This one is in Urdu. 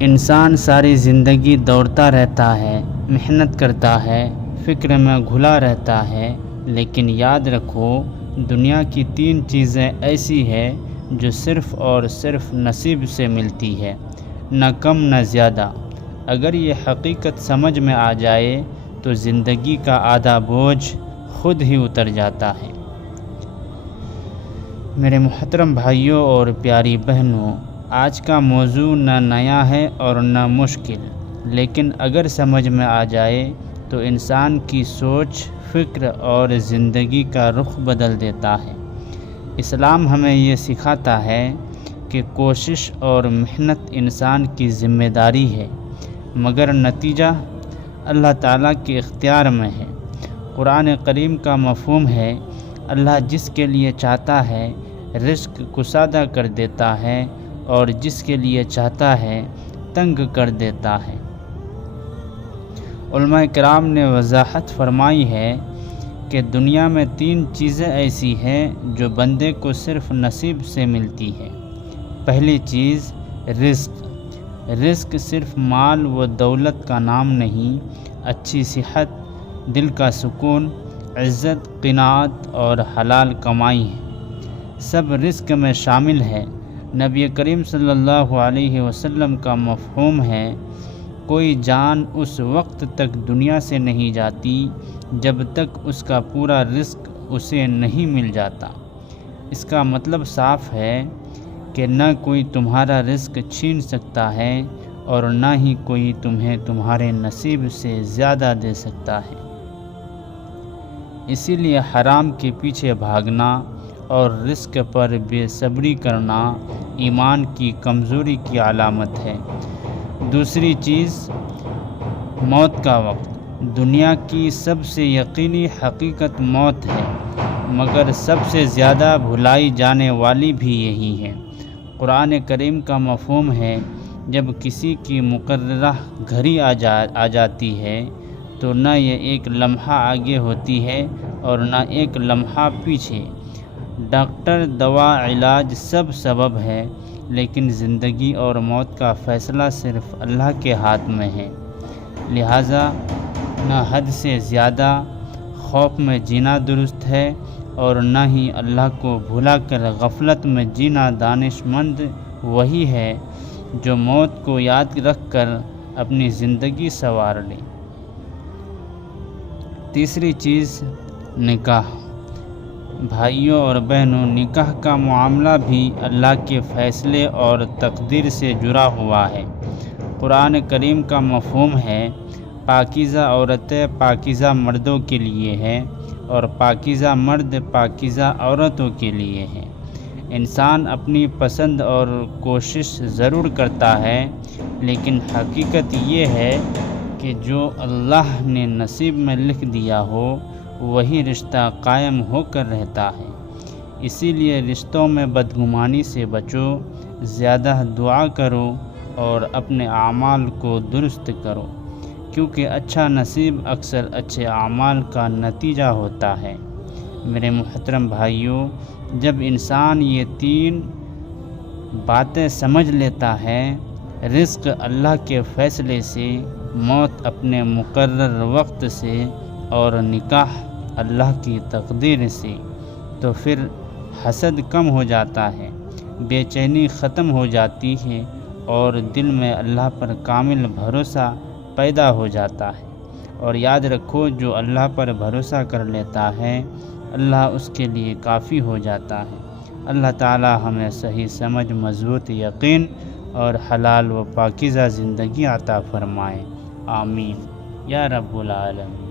انسان ساری زندگی دوڑتا رہتا ہے، محنت کرتا ہے، فکر میں گھلا رہتا ہے، لیکن یاد رکھو دنیا کی 3 چیزیں ایسی ہیں جو صرف اور صرف نصیب سے ملتی ہے، نہ کم نہ زیادہ۔ اگر یہ حقیقت سمجھ میں آ جائے تو زندگی کا آدھا بوجھ خود ہی اتر جاتا ہے۔ میرے محترم بھائیوں اور پیاری بہنوں، آج کا موضوع نہ نیا ہے اور نہ مشکل، لیکن اگر سمجھ میں آ جائے تو انسان کی سوچ، فکر اور زندگی کا رخ بدل دیتا ہے۔ اسلام ہمیں یہ سکھاتا ہے کہ کوشش اور محنت انسان کی ذمہ داری ہے، مگر نتیجہ اللہ تعالیٰ کے اختیار میں ہے۔ قرآن کریم کا مفہوم ہے، اللہ جس کے لیے چاہتا ہے رزق کشادہ کر دیتا ہے اور جس کے لیے چاہتا ہے تنگ کر دیتا ہے۔ علماء کرام نے وضاحت فرمائی ہے کہ دنیا میں 3 چیزیں ایسی ہیں جو بندے کو صرف نصیب سے ملتی ہے۔ پہلی چیز رزق۔ رزق صرف مال و دولت کا نام نہیں، اچھی صحت، دل کا سکون، عزت، قناعت اور حلال کمائی ہے، سب رزق میں شامل ہے۔ نبی کریم صلی اللہ علیہ وسلم کا مفہوم ہے، کوئی جان اس وقت تک دنیا سے نہیں جاتی جب تک اس کا پورا رزق اسے نہیں مل جاتا۔ اس کا مطلب صاف ہے کہ نہ کوئی تمہارا رزق چھین سکتا ہے اور نہ ہی کوئی تمہیں تمہارے نصیب سے زیادہ دے سکتا ہے۔ اسی لیے حرام کے پیچھے بھاگنا اور رزق پر بے صبری کرنا ایمان کی کمزوری کی علامت ہے۔ دوسری چیز موت کا وقت۔ دنیا کی سب سے یقینی حقیقت موت ہے، مگر سب سے زیادہ بھلائی جانے والی بھی یہی ہے۔ قرآن کریم کا مفہوم ہے، جب کسی کی مقررہ گھڑی آ جاتی ہے تو نہ یہ ایک لمحہ آگے ہوتی ہے اور نہ ایک لمحہ پیچھے۔ ڈاکٹر، دوا، علاج سب سبب ہے، لیکن زندگی اور موت کا فیصلہ صرف اللہ کے ہاتھ میں ہے۔ لہٰذا نہ حد سے زیادہ خوف میں جینا درست ہے اور نہ ہی اللہ کو بھلا کر غفلت میں جینا۔ دانش مند وہی ہے جو موت کو یاد رکھ کر اپنی زندگی سنوار لے۔ تیسری چیز نکاح۔ بھائیوں اور بہنوں، نکاح کا معاملہ بھی اللہ کے فیصلے اور تقدیر سے جڑا ہوا ہے۔ قرآن کریم کا مفہوم ہے، پاکیزہ عورتیں پاکیزہ مردوں کے لیے ہیں اور پاکیزہ مرد پاکیزہ عورتوں کے لیے ہیں۔ انسان اپنی پسند اور کوشش ضرور کرتا ہے، لیکن حقیقت یہ ہے کہ جو اللہ نے نصیب میں لکھ دیا ہو وہی رشتہ قائم ہو کر رہتا ہے۔ اسی لیے رشتوں میں بدگمانی سے بچو، زیادہ دعا کرو اور اپنے اعمال کو درست کرو، کیونکہ اچھا نصیب اکثر اچھے اعمال کا نتیجہ ہوتا ہے۔ میرے محترم بھائیوں، جب انسان یہ 3 باتیں سمجھ لیتا ہے، رزق اللہ کے فیصلے سے، موت اپنے مقرر وقت سے اور نکاح اللہ کی تقدیر سے، تو پھر حسد کم ہو جاتا ہے، بے چینی ختم ہو جاتی ہے اور دل میں اللہ پر کامل بھروسہ پیدا ہو جاتا ہے۔ اور یاد رکھو، جو اللہ پر بھروسہ کر لیتا ہے اللہ اس کے لیے کافی ہو جاتا ہے۔ اللہ تعالی ہمیں صحیح سمجھ، مضبوط یقین اور حلال و پاکیزہ زندگی عطا فرمائے، آمین یا رب العالمین۔